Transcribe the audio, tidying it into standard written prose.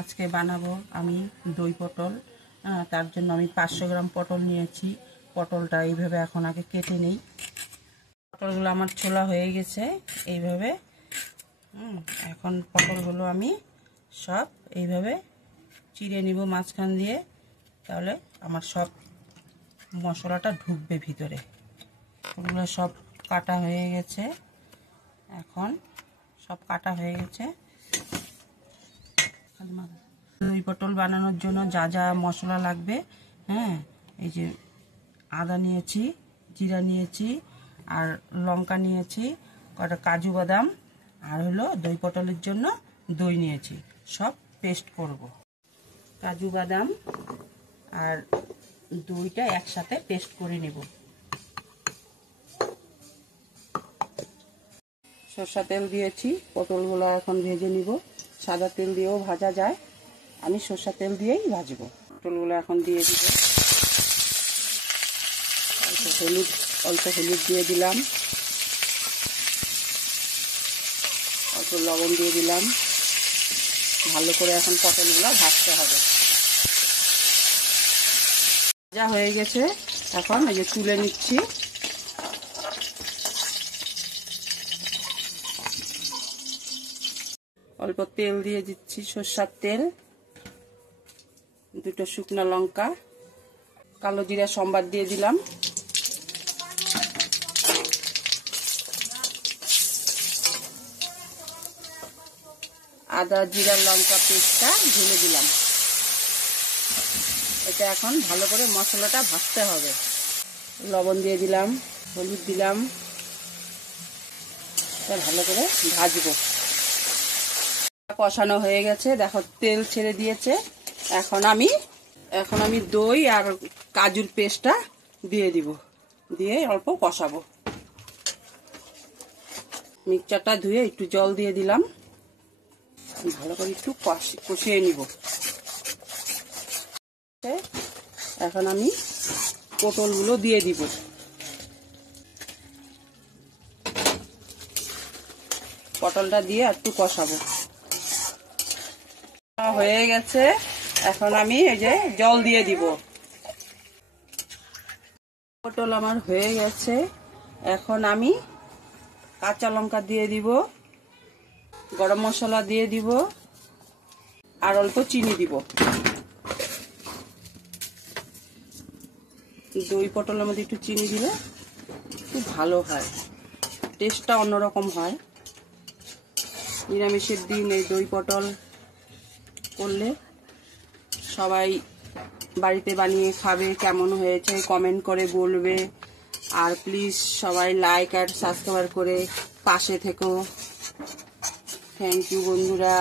আজকে বানাবো আমি দই পটল। তার জন্য আমি 500 গ্রাম পটল নিয়েছি। পটলটা এইভাবে এখন আগে কেটে নিই। পটলগুলো আমার ছোলা হয়ে গেছে এইভাবে। এখন পটলগুলো আমি সব এইভাবে চিড়ে নিব মাঝখান দিয়ে, তাহলে আমার সব মশলাটা ঢুকবে ভিতরে। ওগুলো সব কাটা হয়ে গেছে, এখন সব কাটা হয়ে গেছে। দই পটল বানানোর জন্য যা যা মশলা লাগবে, এই যে আদা নিয়েছি, জিরা নিয়েছি, আর লঙ্কা নিয়েছি, কটা কাজু বাদাম, আর হলো দই পটলের জন্য দই নিয়েছি। সব পেস্ট করব। কাজু বাদাম আর দইটা একসাথে পেস্ট করে নেব। সরষা তেল দিয়েছি, পটলগুলো এখন ভেজে নিব। সাদা তেল দিয়েও ভাজা যায়, আমি সরষা তেল দিয়েই ভাজবো। পটলগুলো এখন দিয়ে দিব। অল্প হলুদ দিয়ে দিলাম, অল্প লবণ দিয়ে দিলাম। ভালো করে এখন পটলগুলো ভাজতে হবে। ভাজা হয়ে গেছে, এখন এই যে তুলে নিচ্ছি। অল্প তেল দিয়ে দিচ্ছি, সরষার তেল, দুটো শুকনো লঙ্কা, কালো জিরা সম্বার দিয়ে দিলাম, আদা জিরা লঙ্কা পেস্টটা ঢেলে দিলাম। এটা এখন ভালো করে মশলাটা ভাজতে হবে। লবণ দিয়ে দিলাম, হলুদ দিলাম, এটা ভালো করে ভাজবো। কষানো হয়ে গেছে, দেখো তেল ছেড়ে দিয়েছে। এখন আমি দই আর কাজুর পেস্টটা দিয়ে দিব, দিয়ে অল্প কষাবো। মিক্সচারটা ধুয়ে একটু জল দিয়ে দিলাম, ভালো করে একটু কষিয়ে নিব। এখন আমি পটলগুলো দিয়ে দিব। পটলটা দিয়ে একটু কষাবো। হয়ে গেছে, এখন আমি এই যে জল দিয়ে দিব। পটল আমার হয়ে গেছে, এখন আমি কাঁচা লঙ্কা দিয়ে দিব, গরম মশলা দিয়ে দিব, আর অল্প চিনি দিব। দই পটলের মধ্যে একটু চিনি দিলে খুব ভালো হয়, টেস্টটা অন্যরকম হয়। নিরামিষের দিন এই দই পটল করলে সবাই বাড়িতে বানিয়ে খাবে, কেমন হয়েছে কমেন্ট করে বলবে। আর প্লিজ সবাই লাইক আর সাবস্ক্রাইব করে পাশে থেকো। থ্যাংক ইউ বন্ধুরা।